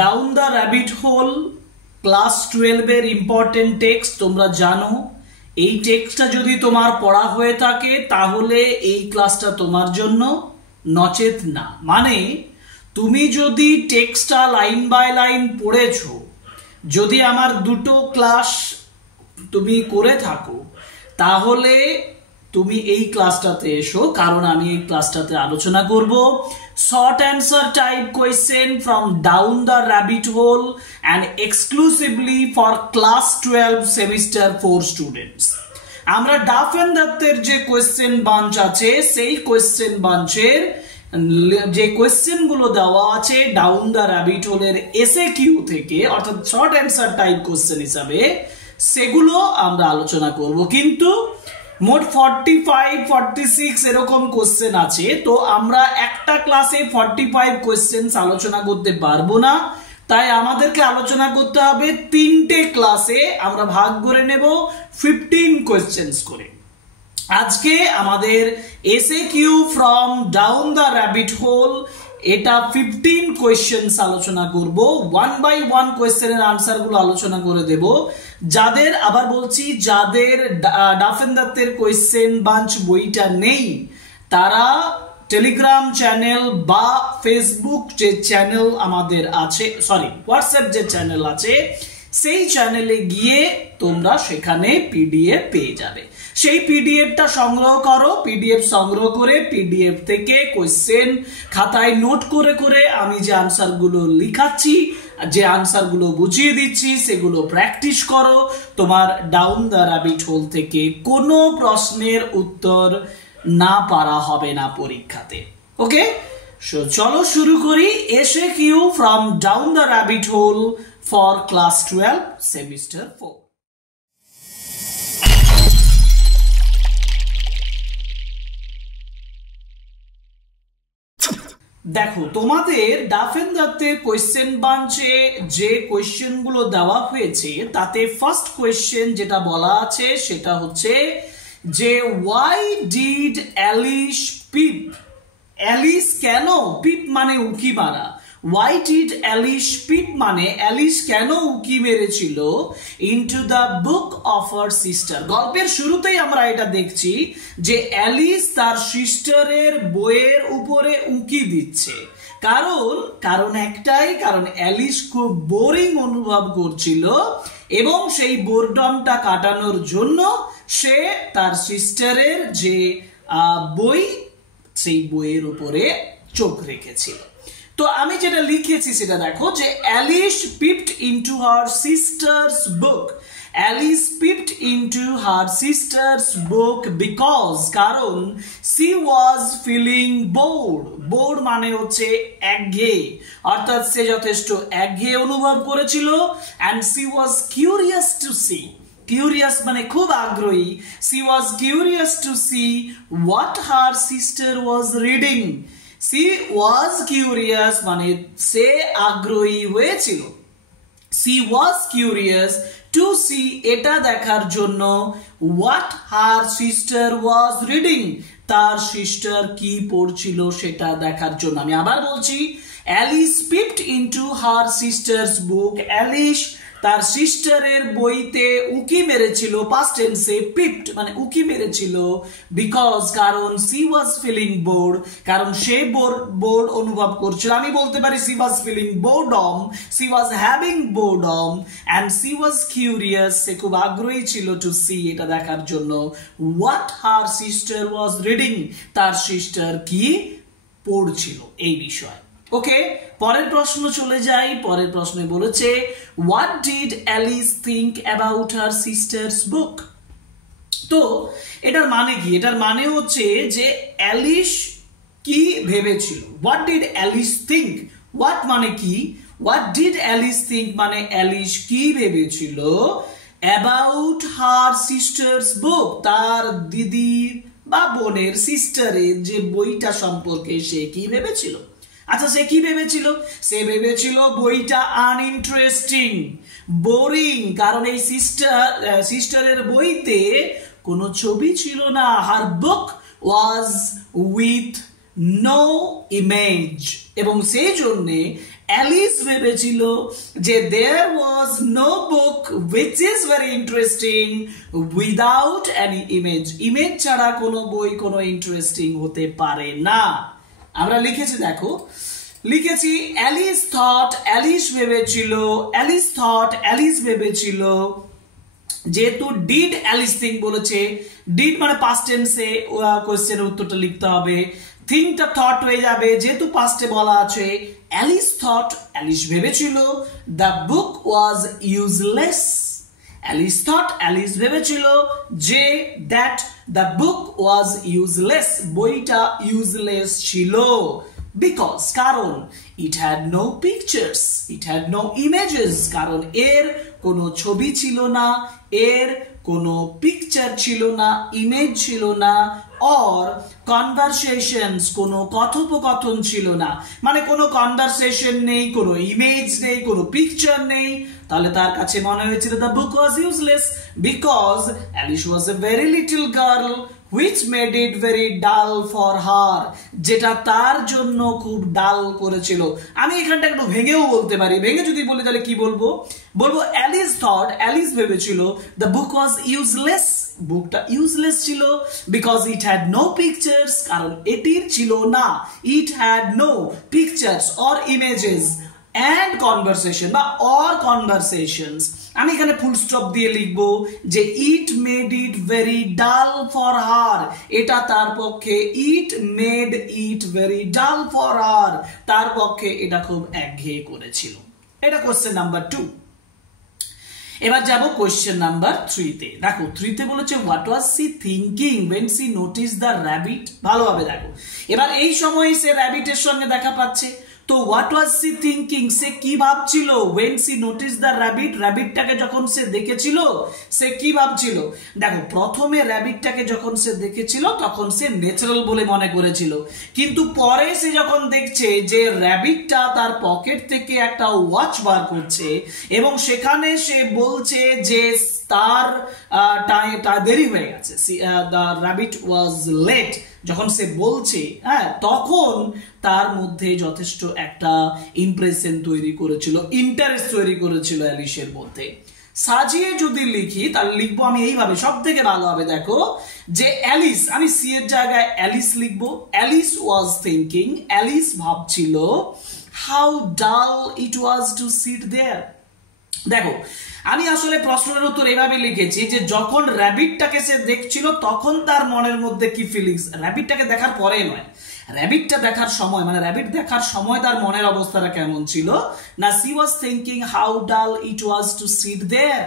Down the rabbit hole class 12 এর important text তোমরা জানো। এই টেক্সটটা যদি তোমার পড়া হয়ে থাকে তাহলে এই ক্লাসটা তোমার জন্য, নচেত না। মানে তুমি যদি টেক্সটটা লাইন বাই লাইন পড়েছো, যদি আমার দুটো ক্লাস তুমি করে থাকো, তাহলে তুমি এই ক্লাসটাতে এসো, কারণ আমি এই ক্লাসটাতে আলোচনা করব short answer type question from down the rabbit hole and exclusively for class 12 semester 4 students. আমরা ডাফ এন্ড দত্তের যে কোয়েশ্চেন বাঞ্চ আছে, সেই কোয়েশ্চেন বাঞ্চের যে কোয়েশ্চেন গুলো দেওয়া আছে ডাউন দ্য র্যাবিট হোলের এসএকিউ থেকে, অর্থাৎ শর্ট অ্যান্সার টাইপ কোয়েশ্চেন হিসাবে, সেগুলো আমরা আলোচনা করব। কিন্তু মোট 45 46 এরকম কোশ্চেন আছে, তো আমরা একটা ক্লাসে 45 কোশ্চেন আলোচনা করতে পারবো না। তাই আমাদেরকে আলোচনা করতে হবে তিনটে ক্লাসে, আমরা ভাগ করে নেব 15 কোশ্চেন্স করে। আজকে আমাদের SAQ from down the rabbit hole, এটা 15 কোয়েশ্চেন্স আলোচনা করব। 1 বাই 1 কোয়েশ্চেনের আনসার গুলো আলোচনা করে দেব। যাদের, আবার বলছি, যাদের ডাফ এন্ড দত্তের কোয়েশ্চেন বাঞ্চ বইটা নেই, তারা টেলিগ্রাম চ্যানেল বা ফেসবুক যে চ্যানেল আমাদের আছে, সরি হোয়াটসঅ্যাপ যে চ্যানেল আছে, সেই চ্যানেলে গিয়ে তোমরা সেখানে পিডিএফ পেয়ে যাবে। সেই পিডিএফটা সংগ্রহ করো। পিডিএফ সংগ্রহ করে পিডিএফ থেকে কোয়েশ্চেন খাতায় নোট করে করে আমি যে আনসারগুলো লিখাচ্ছি, যে আনসারগুলো বুঝিয়ে দিচ্ছি, সেগুলো প্র্যাকটিস করো। তোমার ডাউন দ্য র্যাবিট হোল থেকে কোনো প্রশ্নের উত্তর না পারা হবে না পরীক্ষাতে। ওকে, সো চলো শুরু করি SAQ from down the rabbit hole for class 12 semester 4। দেখো, তোমাদের ডাফ এন্ড দত্তের কোয়েশ্চেন বাঞ্চে যে কোয়েশ্চেন গুলো দেওয়া হয়েছে, তাতে ফার্স্ট কোয়েশ্চেন যেটা বলা আছে সেটা হচ্ছে যে ওয়াই ডিড অ্যালিস পিপ। অ্যালিস কেন, পিপ মানে উকি মারা, ওয়াই ডিড অ্যালিস পিপ মানে অ্যালিস কেন উকি মেরেছিল into the book of her sister. গল্পের শুরুতেই আমরা এটা দেখছি যে অ্যালিস তার সিস্টারের বইয়ের উপরে উকি দিচ্ছে। কারণ একটাই, কারণ অ্যালিস খুব বোরিং অনুভব করছিল এবং সেই বোরডমটা কাটানোর জন্য সে তার সিস্টারের যে বই, সেই বইয়ের উপরে চোখ রেখেছিল। তো আমি যেটা লিখেছি সেটা দেখো, যে Alice peeped into her sister's book. Alice peeped into her sister's book because, কারণ she was feeling bored. Bored মানে হচ্ছে একঘেয়ে, অর্থাৎ সে যথেষ্ট একঘেয়ে অনুভব করেছিল। And she was curious to see, curious মানে খুব আগ্রহী, she was curious to see what her sister was reading. She was curious মানে সে আগ্রহী হয়েছিল, she was curious to see এটা দেখার জন্য, what her sister was reading তার সিস্টার কি পড়ছিল সেটা দেখার জন্য। আমি আবার বলছি, Alice peeped into her sister's book. Alice তার সিস্টারের বইতে উকি মেরেছিল, পাস্ট টেন্সে পিপড মানে উকি মেরেছিল, বিকজ কারণ সি ওয়াজ ফিলিং বোর্ড, কারণ সে বোর্ড অনুভব করছিল। আমি বলতে পারি she was feeling boredom, she was having boredom, and she was curious, সে খুব আগ্রহী ছিল টু সি এটা দেখার জন্য, what her sister was reading তার সিস্টার কি পড়ছিল এই বিষয়। ওকে, পরের প্রশ্ন চলে যাই। পরের প্রশ্নে বলেছে what did Alice think about her sister's book. তো এটার মানে কি? এটার মানে হচ্ছে যে অ্যালিস কি ভেবেছিল। What did Alice think, what মানে কি, হোয়াট ডিড অ্যালিস থিঙ্ক মানে অ্যালিস কি ভেবেছিল অ্যাবাউট হার সিস্টার্স বুক, তার দিদি বা বোনের, সিস্টারের যে বইটা সম্পর্কে সে কি ভেবেছিল। আচ্ছা, সে কি ভেবেছিল? সে ভেবেছিল বইটা আনইন্টারেস্টিং, বোরিং, কারণ এই সিস্টারের বইতে কোনো ছবি ছিল না। হার বুক ওয়াজ উইথ নো ইমেজ, এবং সেই জন্যে অ্যালিস ভেবেছিল যে there was no book which is very interesting without any image. Image ছাড়া কোনো বই কোনো ইন্টারেস্টিং হতে পারে না। আমরা লিখেছি, দেখো লিখেছি অ্যালিস থট, অ্যালিস ভেবেছিল যেহেতু ডিড অ্যালিস থিঙ্ক বলেছে, ডিড মানে পাস্ট টেন্সে কোশ্চেনের উত্তরটা লিখতে হবে, থিংটা থট হয়ে যাবে, যেহেতু পাস্টে বলা আছে অ্যালিস থট, অ্যালিস ভেবেছিল the book was useless. Alice thought, Alice ভেবেছিল যে that the book was useless, বইটা ইউজলেস ছিল। বিকজ, কারণ it had no pictures, it had no images, কারণ এর কোনো ছবি ছিল না, এর কোনো পিকচার ছিল না, ইমেজ ছিল না, অর কনভারসেশনস, কোনো কথোপকথন ছিল না। মানে কোনো কনভারসেশন নেই, কোনো ইমেজ নেই, কোনো পিকচার নেই, তাহলে তার কাছে মনে হয়েছিল the book was useless. Because Alice was a very little girl which made it very dull for her, যেটা তার জন্য খুব ডাল করেছিল। আমি এখানটা একটু ভেঙেও বলতে পারি, ভেঙে যদি বলি তাহলে কি বলবো, অ্যালিস থট, অ্যালিস ভেবেছিল দ্য বুক ওয়াজ ইউজলেস, বুকটা ইউজলেস ছিল, because it had no pictures, কারণ এটির ছিল না, it had no pictures or images and conversation বা or conversations। আমি এখানে ফুল স্টপ দিয়ে লিখবো যে ইট মেড ইট ভেরি ডাল ফর হার, এটা তার পক্ষে, ইট মেড ইট ভেরি ডাল ফর হার, তার পক্ষে এটা খুব একঘেয়ে করেছিল। এটা কোশ্চেন নাম্বার 2। এবার যাব কোশ্চেন নাম্বার 3 তে। দেখো 3 তে বলেছে what was she thinking when she noticed the rabbit। ভালোভাবে দেখো, এবার এই সময় সে র্যাবিটের সঙ্গে দেখা পাচ্ছে, তো হোয়াট ওয়াজ সি থিংকিং, সে কি ভাবছিল when she noticed the rabbit, র্যাবিটটাকে যখন সে দেখেছিল সে কি ভাবছিল। দেখো প্রথমে র্যাবিটটাকে যখন সে দেখেছিল তখন সে ন্যাচারাল বলে মনে করেছিল, কিন্তু পরে সে যখন দেখছে যে র্যাবিটটা তার পকেট থেকে একটা ওয়াচ বার করছে এবং সেখানে সে বলছে যে তার দেরি হয়ে গেছে, দ্য র্যাবিট ওয়াজ লেট, যখন সে বলছে, হ্যাঁ, তখন তার মধ্যে যথেষ্ট একটা ইমপ্রেশন তৈরি করেছিল, ইন্টারেস্ট তৈরি করেছিল অ্যালিসের মধ্যে। সাজিয়ে যদি লিখি তাহলে লিখবো আমি এইভাবে, সব থেকে ভালো হবে। দেখো যে অ্যালিস, আমি সি এর জায়গায় অ্যালিস লিখবো, অ্যালিস ওয়াজ থিংকিং, অ্যালিস ভাবছিল how dull it was to sit দেয়ার। দেখো আমি আসলে প্রশ্নের উত্তর এইভাবে লিখেছি যে যখন র্যাবিটটাকে সে দেখছিল তখন তার মনের মধ্যে কি ফিলিংস, র্যাবিটটাকে দেখার পরে নয়, র্যাবিটটা দেখার সময়, মানে র্যাবিট দেখার সময় তার মনের অবস্থাটা কেমন ছিল না, C was thinking how dull it was to sit there,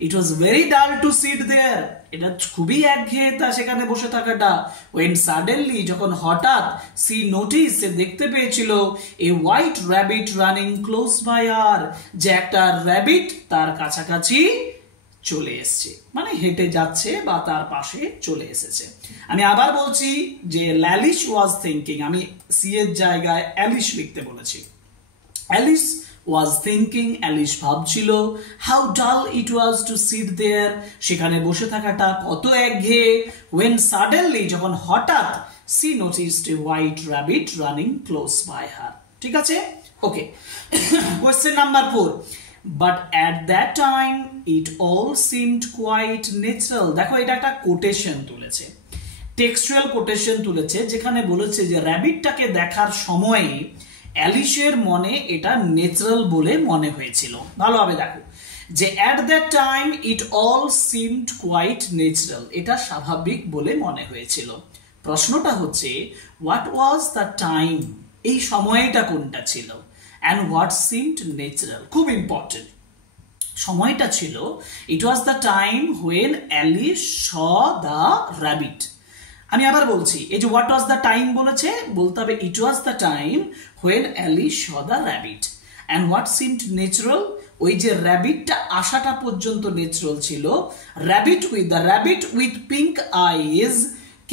it was very dull to sit there, এটা খুবই একঘেয়ে তা সেখানে বসে থাকাটা। when suddenly, যখন হঠাৎ, সি নোটিস, সে দেখতে পেয়েছিল a white rabbit running close by her, যে একটা র্যাবিট তার কাছাকাছি চলে এসেছে, মানে হেঁটে যাচ্ছে বা তার পাশে চলে এসেছে। আমি আবার বলছি যে অ্যালিস ওয়াজ থিংকিং, আমি সি এর জায়গায় অ্যালিস লিখতে বলেছি, অ্যালিস was thinking, অ্যালিস ভাবছিল how dull it was to sit there, সেখানে বসে থাকাটা কত একঘেয়ে। when suddenly, যখন হঠাৎ, she noticed a white rabbit running close by her। ঠিক আছে, okay. Question number 4, but at that time it all seemed quite natural। দেখো এটা একটা কোটেশন তুলেছে, টেক্সচুয়াল কোটেশন তুলেছে, যেখানে বলেছে যে র্যাবিটটাকে দেখার সময় অ্যালিসের মনে এটা ন্যাচারাল বলে মনে হয়েছিল। ভালোভাবে দেখো যে at that time it all seemed quite natural, এটা স্বাভাবিক বলে মনে হয়েছিল। প্রশ্নটা হচ্ছে what was the time, এই সময়টা কোনটা ছিল, and what seemed natural, খুব ইম্পর্টেন্ট। সময়টা ছিল it was the time when Alice saw the rabbit। আমি আবার বলছি, এই যে হোয়াট ওয়াজ দ্য টাইম বলেছে, বলতে হবে it was the time when Alice saw the rabbit, and what seemed natural, ওই যে র্যাবিটটা আসাটা পর্যন্ত ন্যাচারাল ছিল, rabbit with pink eyes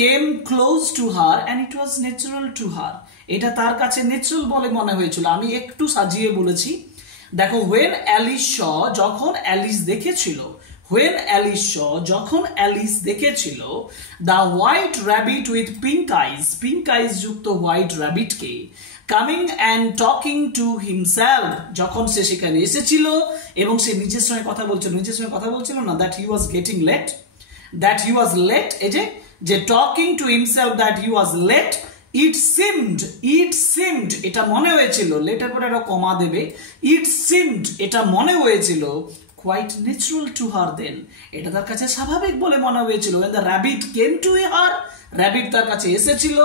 came close to her and it was natural to her, এটা তার কাছে ন্যাচারাল বলে মনে হয়েছিল। আমি একটু সাজিয়ে বলেছি, দেখো হোয়েন অ্যালিস স, যখন অ্যালিস দেখেছিল, when Alice saw, যখন অ্যালিস দেখেছিল the white rabbit with pink eyes যুক্ত হোয়াইট র্যাবিটকে coming and talking to himself, যখন সে সেখানে এসেছিল এবং সে নিজের সঙ্গে কথা বলছিল, নিজের সঙ্গে কথা বলছিল না, that he was getting late, that he was late, এই যে talking to himself that he was late, it seemed এটা মনে হয়েছিল, লেটের পরে একটা কমা দেবে, ইট সিমড এটা মনে হয়েছিল, quite natural to her then, এটা তার কাছে স্বাভাবিক বলে মনে হয়েছিল, when the rabbit came to her, rabbit তার কাছে এসেছিল,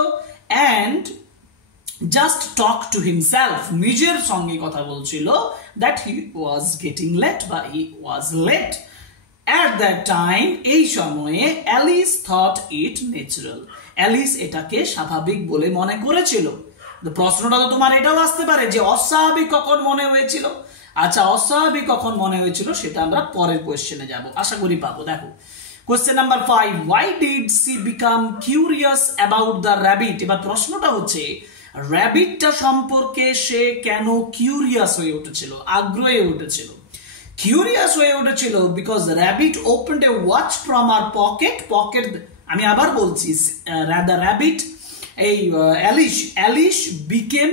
and just talk to himself, নিজের সঙ্গে কথা বলছিল, that he was getting late বা he was late. At that time, এই সময়ে Alice thought it natural, Alice এটাকে স্বাভাবিক বলে মনে করেছিল। প্রশ্নটা তো তোমার এটাও আসতে পারে যে অস্বাভাবিক কখন মনে হয়েছিল। আচ্ছা, অস্বাভাবিক কখন মনে হয়েছিল সেটা আমরা পরের কোয়েশ্চেনে যাব, আশা করি পাবো। দেখো question number 5, why did she become curious about the rabbit? এবার প্রশ্নটা হচ্ছে র্যাবিটটা সম্পর্কে সে কেন কিউরিয়াস হয়ে উঠেছিল, আগ্রহী হয়ে উঠেছিল। কিউরিয়াস হয়ে উঠেছিল because rabbit opened a watch from her pocket, আমি আবার বলছি, দ্য র্যাবিট, এই Alice became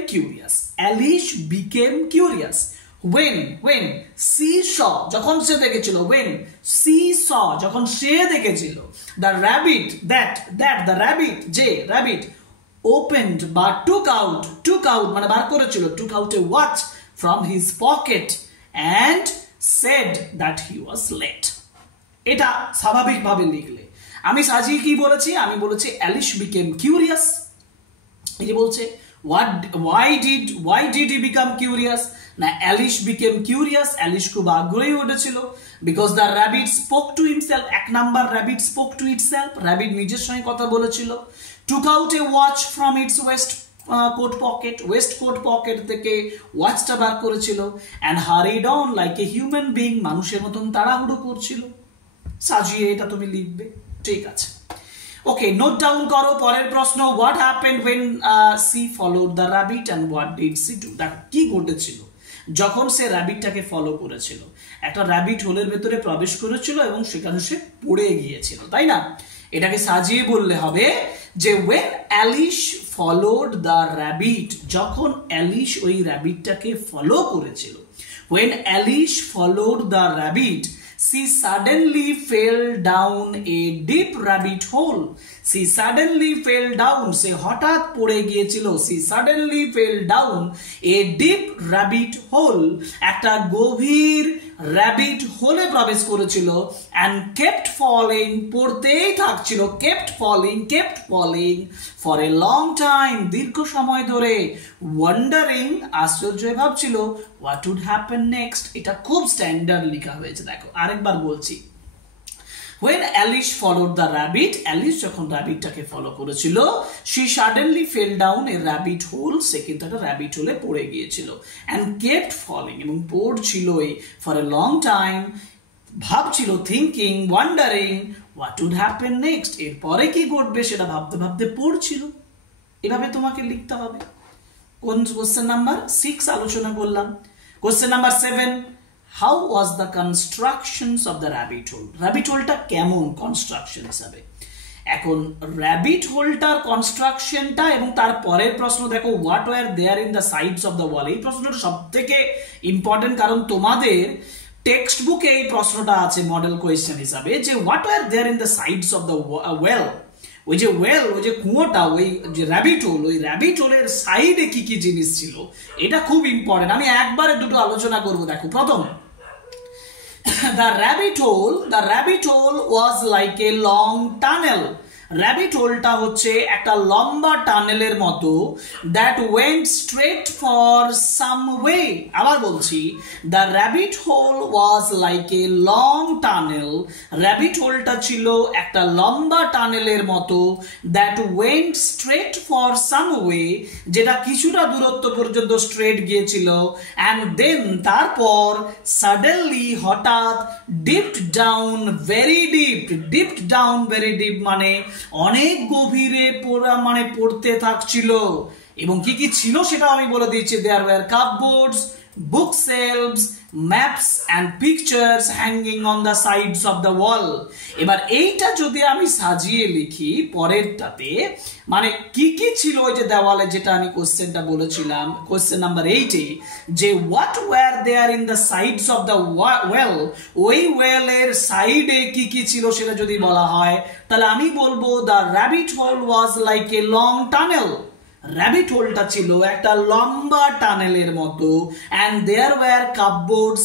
curious when she saw, যখন সে দেখেছিল, when she saw, যখন সে দেখেছিল, the rabbit the rabbit, যে rabbit opened বা took out মানে বার করেছিল, took out a watch from his pocket and said that he was late। এটা স্বাভাবিকভাবে লিখলে, আমি সাজিয়ে কি বলেছি, আমি বলেছি অ্যালিস বিকেম কিউরিয়াস, এই যে বলছে why did he become curious, না অ্যালিস বিকেম কিউরিয়াস, অ্যালিস খুব আগ্রহী উঠেছিল, because the rabbit spoke to himself, এক number rabbit spoke to itself, rabbit নিজের সঙ্গে কথা বলেছিল, took out a watch from its waistcoat pocket থেকে ওয়াচটা বার করেছিল, and hurried on like a human being, মানুষের মতন তাড়াহুড়ো করছিল। সাজিয়ে এটা তুমি লিখবে, ঠিক আছে। ওকে, নোট ডাউন করো পরের প্রশ্ন, what happened when she followed the rabbit and what did she do? দেখো কি ঘটেছিল যখন সে র্যাবিটটাকে ফলো করেছিল। একটা র্যাবিট হোলের ভেতরে প্রবেশ করেছিল এবং সেখানে সে পড়ে গিয়েছিল, তাই না? এটাকে সাজিয়ে বললে হবে যে when Alice followed the rabbit, যখন অ্যালিস ওই র্যাবিটটাকে ফলো করেছিল, when Alice followed the rabbit, she suddenly fell down a deep rabbit hole. She suddenly fell down, সে হঠাৎ পড়ে গিয়েছিল, she suddenly fell down a deep rabbit hole, একটা গভীর rabbit হোলে প্রবেশ করেছিল, and kept falling, পড়তেই থাকছিল, kept falling for a long time, দীর্ঘ সময় ধরে, wondering, আশ্চর্য ভাবছিল, what would happen next? এটা খুব স্ট্যান্ডার্ড লেখা হয়েছে, দেখো আরেকবার বলছি। When Alice followed the rabbit, Alice যখন র্যাবিটটাকে ফলো করেছিল, she suddenly fell down a rabbit hole, সে কিন্তু একটা র্যাবিট হোলে পড়ে গিয়েছিল, and kept falling, এবং পড়ছিল for a long time, ভাবছিল, thinking, wondering what would happen next, এরপরে কি ঘটবে সেটা ভাবতে ভাবতে পড়ছিল। এভাবে তোমাকে লিখতে হবে। কোন কোশ্চেন নাম্বার 6 আলোচনা করলাম। Question number 7, how was the constructions of the rabbit hole? rabbit হোলটা কেমন কনস্ট্রাকশন হিসাবে? এখন rabbit হোলটার কনস্ট্রাকশনটা এবং তার পরের প্রশ্ন দেখো, what were there in the sides of the wall, এই প্রশ্নটা সবথেকে ইম্পর্টেন্ট, কারণ তোমাদের টেক্সট বুকে এই প্রশ্নটা আছে মডেল কোয়েশ্চেন হিসাবে, যে what were there in the sides of the well, ওই যে ওয়েল, ওই যে কুয়োটা, ওই যে র্যাবিট হোল, ওই র্যাবিট হোলের সাইডে কি কি জিনিস ছিল, এটা খুব ইম্পর্টেন্ট। আমি একবারে দুটো আলোচনা করব। দেখো প্রথম, the rabbit hole was like a long tunnel, rabbit হোলটা হচ্ছে একটা লম্বা টানেলের মতো, that went straight for some way, আবার বলছি, the rabbit hole was like a long tunnel, rabbit হোলটা ছিল একটা লম্বা টানেলের মতো, that went straight for some way, যেটা কিছুটা দূরত্ব পর্যন্ত স্ট্রেট গিয়েছিল, and then তারপর suddenly হঠাৎ, dipped down very deep মানে অনেক গভীরে পড়তে থাকছিল। এবং কি কি ছিল সেটা আমি বলে দিচ্ছি, there were cupboards, bookshelves, maps and pictures hanging on the sides of the wall. এবার এইটা যদি আমি সাজিয়ে লিখি পরেরটাতে, মানে কি কি ছিল ওই যে দেওয়ালে, যেটা আমি কোশ্চেনটা বলেছিলাম কোশ্চেন নাম্বার 8 এ, যে what were there in the sides of the well, ওই ওয়েলের সাইডে কি কি ছিল সেটা যদি বলা হয়, তাহলে আমি বলবো the rabbit hole was like a long tunnel. Rabbit হোলটা ছিল একটা লম্বা টানেলের মতো, and there were cupboards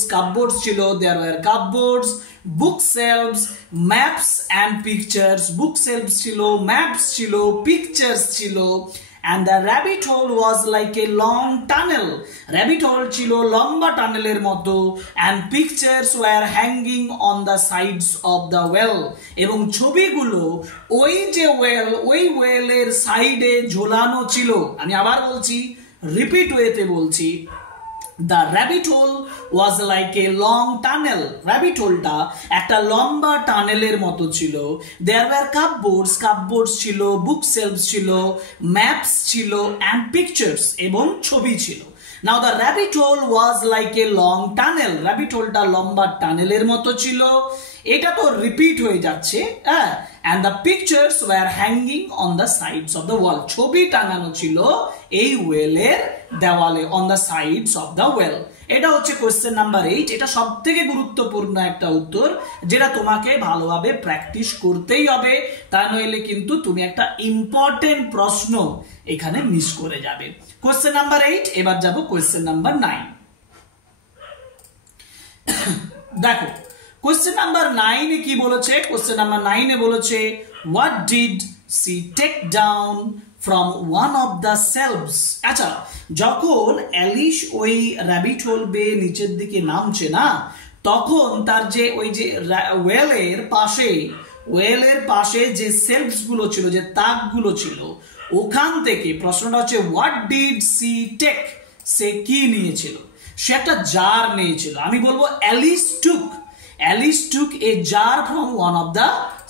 ছিল, there were cupboards, bookshelves, maps and pictures, bookshelves ছিল, maps ছিল, pictures ছিল, and the rabbit hole was like a long tunnel. rabbit hole ছিল লম্বা টানেলের মতো, and pictures were hanging on the sides of the well. এবং ছবিগুলো ওই যে ওই ওয়েলের সাইডে ঝোলানো ছিল। আমি আবার বলছি, রিপিট ওয়েতে বলছি, The rabbit hole was like a long tunnel. rabbit হোলটা একটা লম্বা টানেলের মতো ছিল। There were cupboards ছিল, bookshelves ছিল, maps ছিল, and pictures এবং ছবি ছিল। Now the rabbit hole was like a long tunnel. rabbit হোলটা লম্বা টানেলের মতো ছিল। এটা তো রিপিট হয়ে যাচ্ছে, হ্যাঁ। And the pictures were hanging on the sides of the wall. ছবি টাঙানো ছিল এই ওয়েলের দেওয়ালে, on the sides of the well. এটা হচ্ছে কোশ্চেন নাম্বার 8। এটা সবথেকে গুরুত্বপূর্ণ একটা উত্তর, যেটা তোমাকে ভালোভাবে প্র্যাকটিস করতেই হবে, তা নইলে কিন্তু তুমি একটা ইম্পর্টেন্ট প্রশ্ন এখানে মিস করে যাবে। Question number 8। এবার যাব কোশ্চেন নাম্বার 9। দেখো কোশ্চেন নাম্বার 9 এ কি বলেছে? কোশ্চেন নাম্বার 9 এ বলেছে, what did she take down from one of the shelves? আচ্ছা, যখন অ্যালিস ওই র্যাবিট হোল বেয়ে নিচের দিকে নামছে না, তখন তার যে ওই যে ওয়েলের পাশে যে শেলফস গুলো ছিল, যে তাকগুলো ছিল, ওখান থেকে প্রশ্নটা হচ্ছে what did she take? সে কি নিয়েছিল? সে একটা জার নিয়েছিল। আমি বলবো Alice took a jar from one of the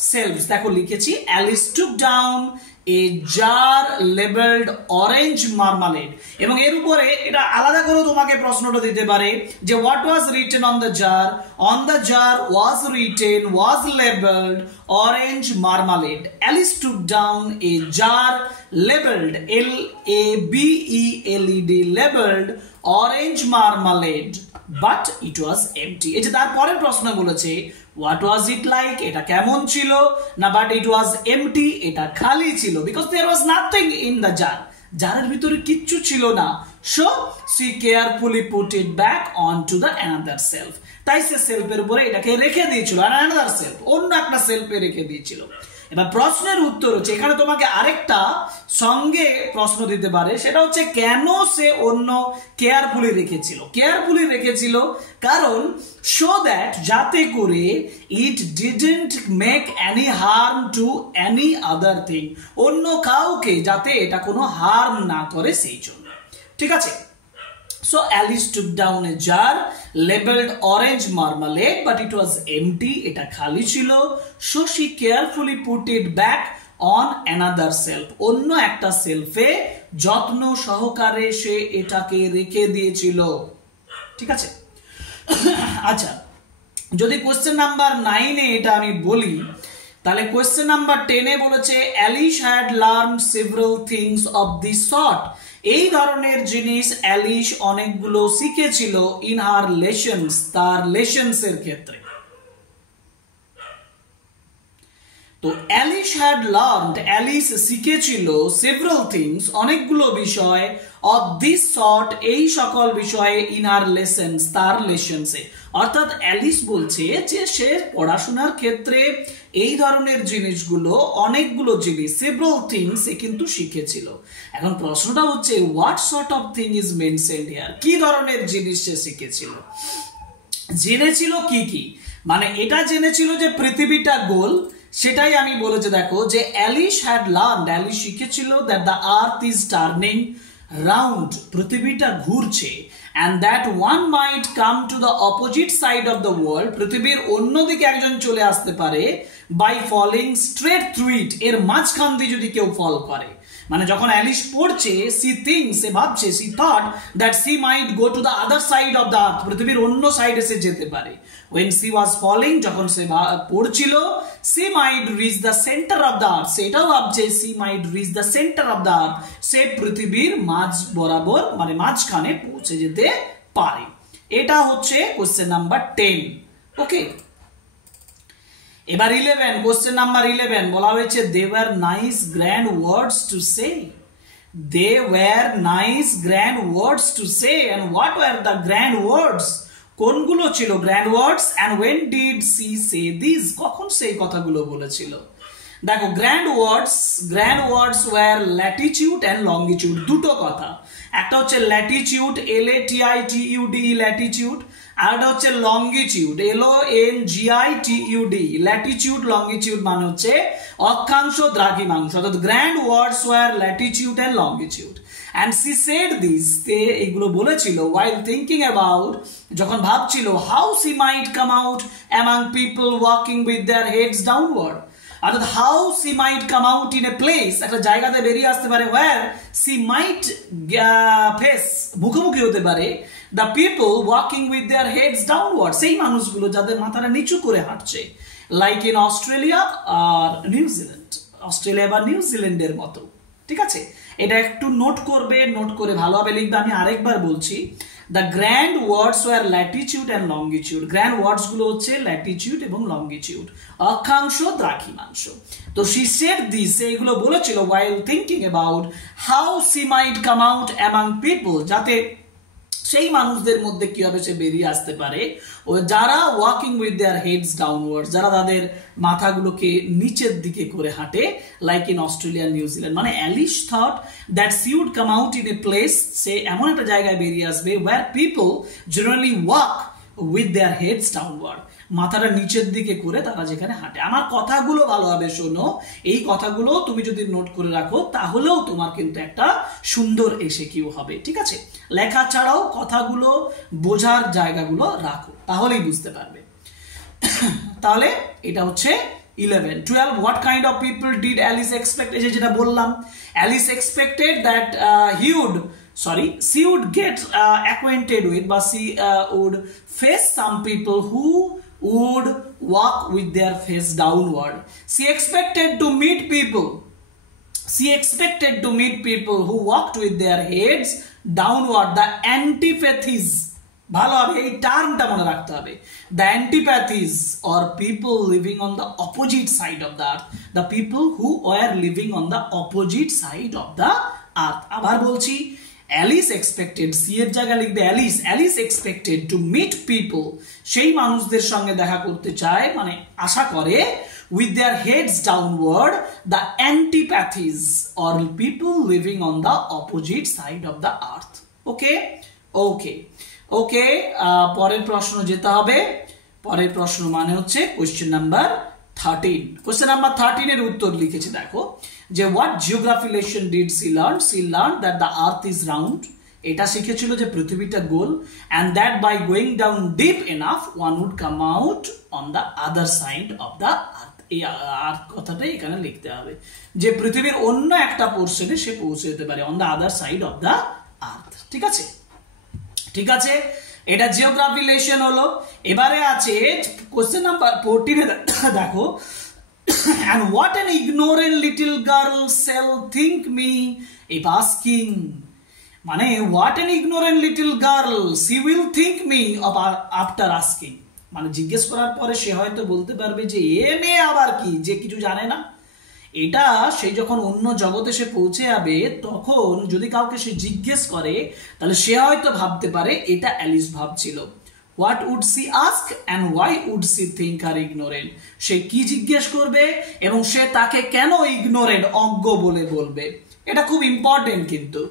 shelves. দেখো লিখেছি, Alice took down a jar labeled orange marmalade. এবং এর উপরে এটা আলাদা করে তোমাকে প্রশ্নটা দিতে পারে যে what was written on the jar? On the jar was labeled orange marmalade. Alice took down a jar labeled labeled labeled orange marmalade, but it was empty. এটা তারপরের প্রশ্ন বলেছে what was it like? এটা কেমন ছিল না, but it was empty, এটা খালি ছিল, because there was nothing in the jar. জারের ভিতরে কিচ্ছু ছিল না। So she carefully put it back onto the another shelf. তাই সে সেলফের উপরে এটাকে রেখে দিয়েছিল, another shelf, অন্য একটা সেলফে রেখে দিয়েছিল। এবার প্রশ্নের উত্তর হচ্ছে, এখানে তোমাকে আরেকটা সঙ্গে প্রশ্ন দিতে পারে, সেটা হচ্ছে কেন সে অন্য কেয়ারফুলি রেখেছিল, কারণ so that, যাতে করে it didn't make any harm to any other thing, অন্য কাউকে যাতে এটা কোনো হার্ম না করে সেই জন্য। ঠিক আছে? So Alice took down a jar labeled orange marmalade, but it was empty, এটা খালি ছিল। So she carefully put it back on another shelf, অন্য একটা সেলফে যত্ন সহকারে সে এটাকে রেখে দিয়েছিল। ঠিক আছে? আচ্ছা, যদি কোশ্চেন নাম্বার 9 এ এটা আমি বলি, তাহলে কোশ্চেন নাম্বার 10 এ বলেছে Alice had learned several things of this sort. এই ধরনের জিনিস অ্যালিস অনেকগুলো শিখেছিল ইন হার লেসন্স, তার লেসন্স এর ক্ষেত্রে। তো অ্যালিস হ্যাড লার্নড, অ্যালিস শিখেছিল সেভারাল থিংস, অনেকগুলো বিষয়, অফ দিস সর্ট, এই সকল বিষয়ে, ইন হার লেসন্স, তার লেসন্সে। অর্থাৎ অ্যালিস বলছে যে সে পড়াশোনার ক্ষেত্রে এই ধরনের জিনিসগুলো, অনেকগুলো জিনিস, সেভারাল থিংস সে কিন্তু শিখেছিল। এখন প্রশ্নটা হচ্ছে what sort of thing is mentioned here? কি ধরনের জিনিস সে শিখেছিল? জেনেছিল কি কি? মানে এটা জেনেছিল যে পৃথিবীটা গোল, সেটাই আমি বলেছি। দেখো যে অ্যালিস হ্যাড লার্নড, অ্যালিস শিখেছিল that the earth is turning round, পৃথিবীটা ঘুরছে, and that one might come to the opposite side of the world, পৃথিবীর অন্যদিকে একজন চলে আসতে পারে, by falling straight through it, এর মাঝখান দিয়ে যদি কেউ ফল করে, মানে যখন অ্যালিস পড়ছে সি থিংস, সে ভাবছে, she thought that she might go to the other side of the earth, পৃথিবীর অন্য সাইডে সে যেতে পারে। when she was falling, যখন সে পড়ছিল, she might reach the center of the earth, সেটাও ভাবছে she might reach the center of the earth, সে পৃথিবীর মাঝ বরাবর মানে মাঝখানে পৌঁছে যেতে পারে। এটা হচ্ছে কোশ্চেন নাম্বার 10। ওকে, এবার 11, কোশ্চেন নাম্বার 11 বলা হয়েছে they were nice grand words to say, they were nice grand words to say, and what were the grand words, কোনগুলো ছিল grand words, and when did she say this, কখন সেই কথাগুলো বলেছিল। দেখো grand words were latitude and longitude, দুটো কথা, একটা হচ্ছে ল্যাটিটিউড LATITUD ল্যাটিটিউড, আর একটা হচ্ছে লঙ্গিটিউড LONGITUD, ল্যাটিটিউড লঙ্গিটিউড মানে হচ্ছে অক্ষাংশ দ্রাঘিমাংশ, অর্থাৎ grand words were latitude and longitude. And she said this, তে এগুলো বলেছিল while thinking about, যখন ভাবছিল how she might come out among people walking with their heads downward, অর্থাৎ how she might come out in a place, একটা জায়গাতে বেরিয়ে আসতে পারে where she might face, মুখোমুখি হতে পারে the people walking with their heads downward, সেই মানুষগুলো যাদের মাথাটা নিচু করে হাঁটছে, like in Australia আর নিউজিল্যান্ড, অস্ট্রেলিয়া বা নিউজিল্যান্ডের মতো। ঠিক আছে, এটা একটু নোট করবে, নোট করে ভালোভাবে লিখবে। আমি আরেকবার বলছি, the grand words were latitude and longitude, grand words গুলো হচ্ছে ল্যাটিটিউড এবং লঙ্গিটিউড, অক্ষাংশ দ্রাঘিমাংশ। তো she said this, এগুলো বলেছিল while thinking about how she might come out among people, যাতে সেই মানুষদের মধ্যে কিভাবে সে বেরিয়ে আসতে পারে ও যারা walking with their heads downward, যারা তাদের মাথাগুলোকে নিচের দিকে করে হাঁটে, লাইক ইন অস্ট্রেলিয়া নিউজিল্যান্ড। মানে Alice thought that she would come out in a place, সে এমন একটা জায়গায় বেরিয়ে আসবে where people generally walk with their heads downward, মাথাটা নিচের দিকে করে তারা যেখানে হাঁটে। আমার কথাগুলো ভালোভাবে শোনো, এই কথাগুলো তুমি যদি নোট করে রাখো তাহলেও তোমার কিন্তু একটা সুন্দর এসএকিউ হবে। ঠিক আছে, লেখা ছাড়াও কথাগুলো বোঝার জায়গাগুলো রাখো, তাহলেই বুঝতে পারবে। তাহলে এটা হচ্ছে 11। 12, what kind of people did Alice expect, এই যেটা বললাম, Alice expected that she would get acquainted with, but she would face some people who would walk with their face downward. She expected to meet people who walked with their heads downward, the antipathies, ভালোভাবে এই টার্মটা মনে রাখতে হবে, the antipathies or people living on the opposite side of the earth, the people who were living on the opposite side of the earth। আবার বলছি, Alice expected, C এর জায়গায় লিখবে Alice expected to meet people, সেই মানুষদের সঙ্গে দেখা করতে চায় মানে আশা করে, with their heads downward, the antipathies or people living on the opposite side of the earth। ওকে, পরের প্রশ্ন যেতে হবে। পরের প্রশ্ন মানে হচ্ছে কোশ্চেন নাম্বার 13। কোশ্চেন নাম্বার 13 এর উত্তর লিখেছে, দেখো যে what geography lesson did she learn? She learned that the earth is round, এটা শিখেছিল যে পৃথিবীটা গোল, and that by going down deep enough one would come out on the other side of the earth। এই আর্থ কথাটাই এখানে লিখতে হবে যে পৃথিবীর অন্য একটা পোর্শনে সে পৌঁছে যেতে পারে, on the other side of the earth। ঠিক আছে, এটা জিওগ্রাফি লেসন হলো। এবারে আছে কোশ্চেন নাম্বার 14 এ, দেখো and what an ignorant little girl shall think me if asking, মানে what an ignorant little girl she will think me of after asking, মানে জিজ্ঞেস করার পরে সে হয়তো বলতে পারবে যে এ মেয়ে আবার কি, যে কিছু জানে না। এটা সেই যখন অন্য জগতে সে পৌঁছে যাবে তখন যদি কাউকে সে জিজ্ঞেস করে তাহলে সে হয়তো ভাবতে পারে এটা অ্যালিস ভাবছিল। What would she ask and why would she think her ignorant? সে কি জিজ্ঞেস করবে এবং সে তাকে কেন ইগনোরেন্ট, অজ্ঞ বলে বলবে, এটা খুব ইম্পর্টেন্ট। কিন্তু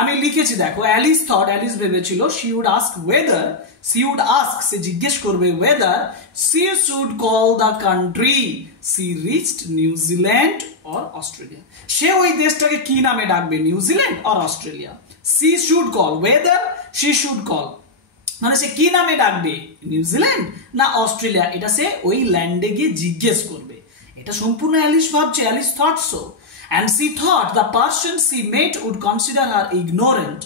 আমি লিখেছি, দেখো অ্যালিস ভেবেছিল she would ask whether, সে জিজ্ঞেস করবে whether she should call the country she reached New Zealand or Australia, সে ওই দেশটাকে কি নামে ডাকবে, New Zealand or Australia. she should call, whether she should call মানে সে কি নামে ডাকবে, নিউজিল্যান্ড না অস্ট্রেলিয়া, এটা সে ওই ল্যান্ডে গিয়ে জিজ্ঞেস করবে। এটা সম্পূর্ণ অ্যালিস ভাবছে, Alice thought so. and she thought the person she met would consider her ignorant.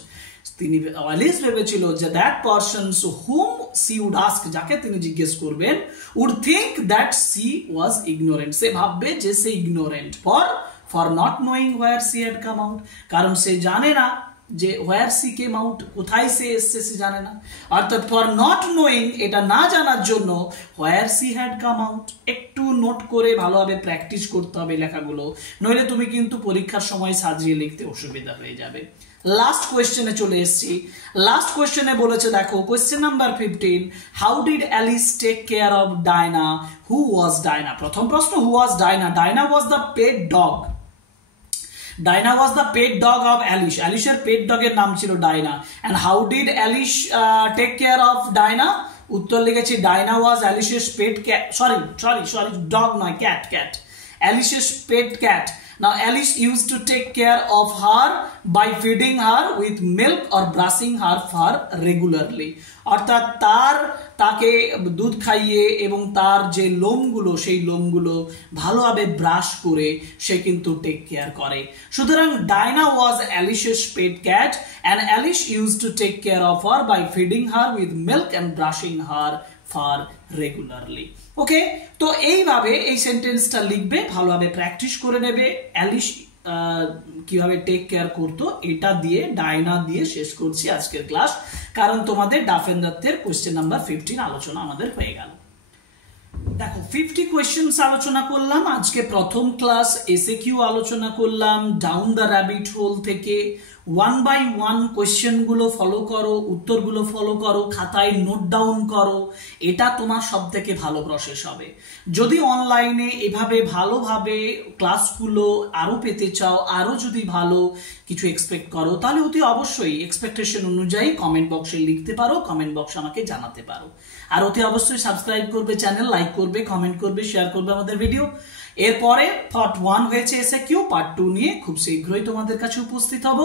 তিনি অ্যালিস ভেবেছিল যে that person whom she would ask, যাকে তিনি জিজ্ঞেস করবেন, would think that she was ignorant, সে ভাববে যে সে ignorant. For not knowing where she had come out, কারণ সে জানে না যে হোয়ার সি কেম আউট, কোথায় সে এসছে সে জানে না। অর্থাৎ ফর নট নোয়িং, এটা না জানার জন্য, হোয়ার সি হ্যাড কাম আউট। একটু নোট করে ভালোভাবে প্র্যাকটিস করতে হবে লেখাগুলো, নইলে তুমি কিন্তু পরীক্ষার সময় সাজিয়ে লিখতে অসুবিধা হয়ে যাবে। লাস্ট কোয়েশ্চেনে চলে এসেছি। লাস্ট কোয়েশ্চেনে বলেছে, দেখো question number 15, how did Alice take care of Diana, who was Diana. প্রথম প্রশ্ন, who was Diana? Diana was the pet dog. Diana was the pet dog of Alice. অ্যালিসের পেট ডগের নাম ছিল Diana. And how did Alice take care of Diana? উত্তর লিখেছি, Diana was অ্যালিসের pet cat, sorry dog নয়, cat. অ্যালিসের pet cat. Now Alice used to take care of her by feeding her with milk or brushing her fur regularly. অর্থাৎ তাকে দুধ খাইয়ে এবং তার যে লোমগুলো, সেই লোমগুলো ভালোভাবে ব্রাশ করে সে কিন্তু টেক কেয়ার করে। সুতরাং ডায়না ওয়াজ অ্যালিসের pet cat and Alice used to take care of her by feeding her with milk and brushing her fur regularly. ওকে, তো এইভাবে এই সেন্টেন্সটা লিখবে, ভালোভাবে প্র্যাকটিস করে নেবে। অ্যালিস কিভাবে টেক কেয়ার করতো, এটা দিয়ে, ডায়না দিয়ে শেষ করছি আজকের ক্লাস, কারণ তোমাদের ডাফ এন্ড দ্যাথের কোয়েশ্চেন নাম্বার 15 আলোচনা আমাদের হয়ে গেল। দেখো 50 কোয়েশ্চেন্স আলোচনা করলাম আজকে, প্রথম ক্লাস এসএকিউ আলোচনা করলাম ডাউন দ্য র্যাবিট হোল থেকে। 1 by 1 কোয়েশ্চেনগুলো ফলো করো, উত্তরগুলো ফলো করো, খাতায় নোট ডাউন করো, এটা তোমার সব থেকে ভালো প্রসেস হবে। যদি অনলাইনে এভাবে ভালোভাবে ক্লাসগুলো আরো পেতে চাও, আরো যদি ভালো কিছু এক্সপেক্ট করো, তাহলে অতি অবশ্যই এক্সপেকটেশন অনুযায়ী কমেন্ট বক্সে লিখতে পারো, কমেন্ট বক্সে আমাকে জানাতে পারো। আর অতি অবশ্যই সাবস্ক্রাইব করবে চ্যানেল, লাইক করবে, কমেন্ট করবে, শেয়ার করবে আমাদের ভিডিও। এরপরে পার্ট 1 হয়েছে এসএকিউ, পার্ট 2 নিয়ে খুব শীঘ্রই তোমাদের কাছে উপস্থিত হব।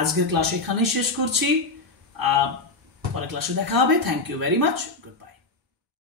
আজকের ক্লাস এখানেই শেষ করছি, পরের ক্লাসে দেখা হবে। Thank you very much.